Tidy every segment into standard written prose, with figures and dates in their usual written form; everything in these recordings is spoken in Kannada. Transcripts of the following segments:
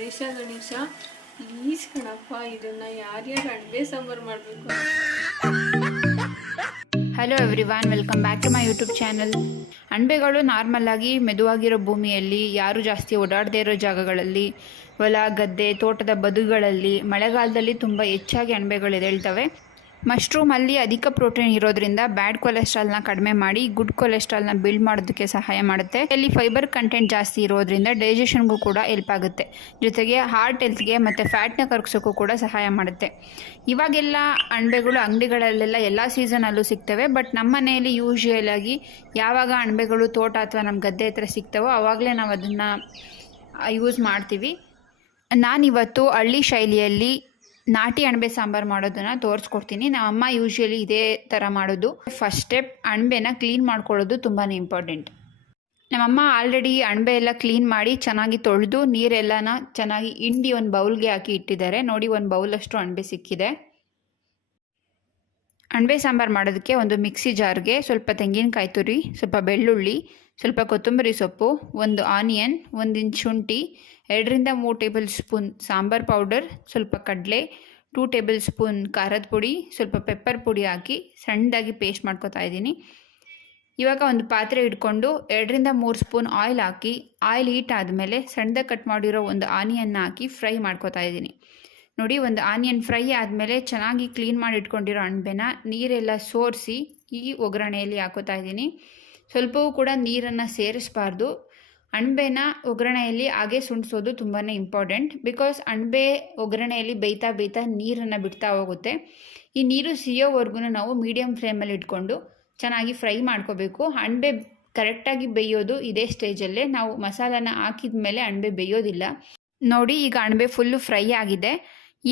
ಗಣೇಶ ಪ್ಲೀಸ್ ಕಣಪ್ಪ, ಇದನ್ನ ಯಾರ್ಯಾರು ಅಣಬೆ ಸಾಂಬಾರು ಮಾಡಬೇಕು. Hello everyone, welcome back to my YouTube channel. ಅಣಬೆಗಳು ನಾರ್ಮಲ್ ಆಗಿ ಮೆದುವಾಗಿರೋ ಭೂಮಿಯಲ್ಲಿ, ಯಾರು ಜಾಸ್ತಿ ಓಡಾಡದೇ ಇರೋ ಜಾಗಗಳಲ್ಲಿ, ಹೊಲ ಗದ್ದೆ ತೋಟದ ಬದುಗಳಲ್ಲಿ ಮಳೆಗಾಲದಲ್ಲಿ ತುಂಬ ಹೆಚ್ಚಾಗಿ ಅಣಬೆಗಳು ಎದ್ದೇಳ್ತವೆ. ಮಶ್ರೂಮಲ್ಲಿ ಅಧಿಕ ಪ್ರೋಟೀನ್ ಇರೋದ್ರಿಂದ ಬ್ಯಾಡ್ ಕೊಲೆಸ್ಟ್ರಾಲ್ನ ಕಡಿಮೆ ಮಾಡಿ ಗುಡ್ ಕೊಲೆಸ್ಟ್ರಾಲ್ನ ಬಿಲ್ಡ್ ಮಾಡೋದಕ್ಕೆ ಸಹಾಯ ಮಾಡುತ್ತೆ. ಇಲ್ಲಿ ಫೈಬರ್ ಕಂಟೆಂಟ್ ಜಾಸ್ತಿ ಇರೋದ್ರಿಂದ ಡೈಜೆಷನ್ಗೂ ಕೂಡ ಹೆಲ್ಪ್ ಆಗುತ್ತೆ. ಜೊತೆಗೆ ಹಾರ್ಟ್ ಹೆಲ್ತ್ಗೆ ಮತ್ತು ಫ್ಯಾಟ್ನ ಕರಗಿಸೋಕ್ಕೂ ಕೂಡ ಸಹಾಯ ಮಾಡುತ್ತೆ. ಇವಾಗೆಲ್ಲ ಅಣಬೆಗಳು ಅಂಗಡಿಗಳಲ್ಲೆಲ್ಲ ಎಲ್ಲ ಸೀಸನಲ್ಲೂ ಸಿಗ್ತವೆ. ಬಟ್ ನಮ್ಮ ಮನೆಯಲ್ಲಿ ಯೂಶ್ವಲ್ ಆಗಿ ಯಾವಾಗ ಅಣಬೆಗಳು ತೋಟ ಅಥವಾ ನಮ್ಮ ಗದ್ದೆ ಹತ್ರ ಸಿಗ್ತವೋ ಆವಾಗಲೇ ನಾವು ಅದನ್ನು ಯೂಸ್ ಮಾಡ್ತೀವಿ. ನಾನಿವತ್ತು ಹಳ್ಳಿ ಶೈಲಿಯಲ್ಲಿ ನಾಟಿ ಅಣಬೆ ಸಾಂಬಾರು ಮಾಡೋದನ್ನು ತೋರಿಸ್ಕೊಡ್ತೀನಿ. ನಮ್ಮಮ್ಮ ಯೂಶ್ವಲಿ ಇದೇ ಥರ ಮಾಡೋದು. ಫಸ್ಟ್ ಸ್ಟೆಪ್, ಅಣಬೆನ ಕ್ಲೀನ್ ಮಾಡ್ಕೊಳ್ಳೋದು ತುಂಬಾ ಇಂಪಾರ್ಟೆಂಟ್. ನಮ್ಮಮ್ಮ ಆಲ್ರೆಡಿ ಅಣಬೆ ಎಲ್ಲ ಕ್ಲೀನ್ ಮಾಡಿ ಚೆನ್ನಾಗಿ ತೊಳೆದು ನೀರೆಲ್ಲನ ಚೆನ್ನಾಗಿ ಹಿಂಡಿ ಒಂದು ಬೌಲ್ಗೆ ಹಾಕಿ ಇಟ್ಟಿದ್ದಾರೆ. ನೋಡಿ, ಒಂದು ಬೌಲಷ್ಟು ಅಣಬೆ ಸಿಕ್ಕಿದೆ. ಅಣಬೆ ಸಾಂಬಾರು ಮಾಡೋದಕ್ಕೆ ಒಂದು ಮಿಕ್ಸಿ ಜಾರ್ಗೆ ಸ್ವಲ್ಪ ತೆಂಗಿನಕಾಯಿ ತುರಿ, ಸ್ವಲ್ಪ ಬೆಳ್ಳುಳ್ಳಿ, ಸ್ವಲ್ಪ ಕೊತ್ತಂಬರಿ ಸೊಪ್ಪು, ಒಂದು ಆನಿಯನ್, 1 ಇಂಚ್ ಶುಂಠಿ, 2-3 ಟೇಬಲ್ ಸ್ಪೂನ್ ಸಾಂಬಾರು ಪೌಡರ್, ಸ್ವಲ್ಪ ಕಡಲೆ, 2 ಟೇಬಲ್ ಸ್ಪೂನ್ ಖಾರದ ಪುಡಿ, ಸ್ವಲ್ಪ ಪೆಪ್ಪರ್ ಪುಡಿ ಹಾಕಿ ಸಣ್ಣದಾಗಿ ಪೇಸ್ಟ್ ಮಾಡ್ಕೊತಾ ಇದ್ದೀನಿ. ಇವಾಗ ಒಂದು ಪಾತ್ರೆ ಇಟ್ಕೊಂಡು 2-3 ಸ್ಪೂನ್ ಆಯಿಲ್ ಹಾಕಿ, ಆಯಿಲ್ ಹೀಟ್ ಆದಮೇಲೆ ಸಣ್ಣದಾಗಿ ಕಟ್ ಮಾಡಿರೋ ಒಂದು ಆನಿಯನ್ನ ಹಾಕಿ ಫ್ರೈ ಮಾಡ್ಕೊತಾ ಇದ್ದೀನಿ. ನೋಡಿ, ಒಂದು ಆನಿಯನ್ ಫ್ರೈ ಆದಮೇಲೆ ಚೆನ್ನಾಗಿ ಕ್ಲೀನ್ ಮಾಡಿ ಇಟ್ಕೊಂಡಿರೋ ಅಣಬೆನ ನೀರೆಲ್ಲ ಸೋರಿಸಿ ಈ ಒಗ್ಗರಣೆಯಲ್ಲಿ ಹಾಕೋತಾ ಇದ್ದೀನಿ. ಸ್ವಲ್ಪವೂ ಕೂಡ ನೀರನ್ನು ಸೇರಿಸಬಾರ್ದು. ಅಣಬೆನ ಒಗ್ಗರಣೆಯಲ್ಲಿ ಹಾಗೆ ಸುಂಡಿಸೋದು ತುಂಬಾ ಇಂಪಾರ್ಟೆಂಟ್. ಬಿಕಾಸ್ ಅಣಬೆ ಒಗ್ಗರಣೆಯಲ್ಲಿ ಬೇಯ್ತಾ ನೀರನ್ನು ಬಿಡ್ತಾ ಹೋಗುತ್ತೆ. ಈ ನೀರು ಸಿಯೋವರೆಗೂ ನಾವು ಮೀಡಿಯಮ್ ಫ್ಲೇಮಲ್ಲಿ ಇಟ್ಕೊಂಡು ಚೆನ್ನಾಗಿ ಫ್ರೈ ಮಾಡ್ಕೋಬೇಕು. ಅಣಬೆ ಕರೆಕ್ಟಾಗಿ ಬೇಯೋದು ಇದೇ ಸ್ಟೇಜಲ್ಲೇ. ನಾವು ಮಸಾಲಾನ ಹಾಕಿದ ಮೇಲೆ ಅಣಬೆ ಬೇಯೋದಿಲ್ಲ. ನೋಡಿ, ಈಗ ಅಣಬೆ ಫುಲ್ಲು ಫ್ರೈ ಆಗಿದೆ.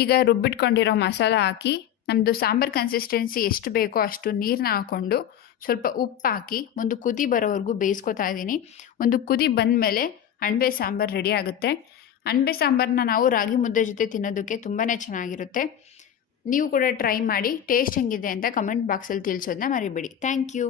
ಈಗ ರುಬ್ಬಿಟ್ಕೊಂಡಿರೋ ಮಸಾಲ ಹಾಕಿ ನಮ್ಮದು ಸಾಂಬಾರು ಕನ್ಸಿಸ್ಟೆನ್ಸಿ ಎಷ್ಟು ಬೇಕೋ ಅಷ್ಟು ನೀರನ್ನ ಹಾಕ್ಕೊಂಡು ಸ್ವಲ್ಪ ಉಪ್ಪು ಹಾಕಿ ಒಂದು ಕುದಿ ಬರೋವರೆಗೂ ಬೇಯಿಸ್ಕೊತಾ ಇದ್ದೀನಿ. ಒಂದು ಕುದಿ ಬಂದಮೇಲೆ ಅಣಬೆ ಸಾಂಬಾರು ರೆಡಿ ಆಗುತ್ತೆ. ಅಣಬೆ ಸಾಂಬಾರನ್ನ ನಾವು ರಾಗಿ ಮುದ್ದೆ ಜೊತೆ ತಿನ್ನೋದಕ್ಕೆ ತುಂಬಾ ಚೆನ್ನಾಗಿರುತ್ತೆ. ನೀವು ಕೂಡ ಟ್ರೈ ಮಾಡಿ. ಟೇಸ್ಟ್ ಹೆಂಗಿದೆ ಅಂತ ಕಮೆಂಟ್ ಬಾಕ್ಸಲ್ಲಿ ತಿಳಿಸೋದನ್ನ ಮರಿಬೇಡಿ. Thank you.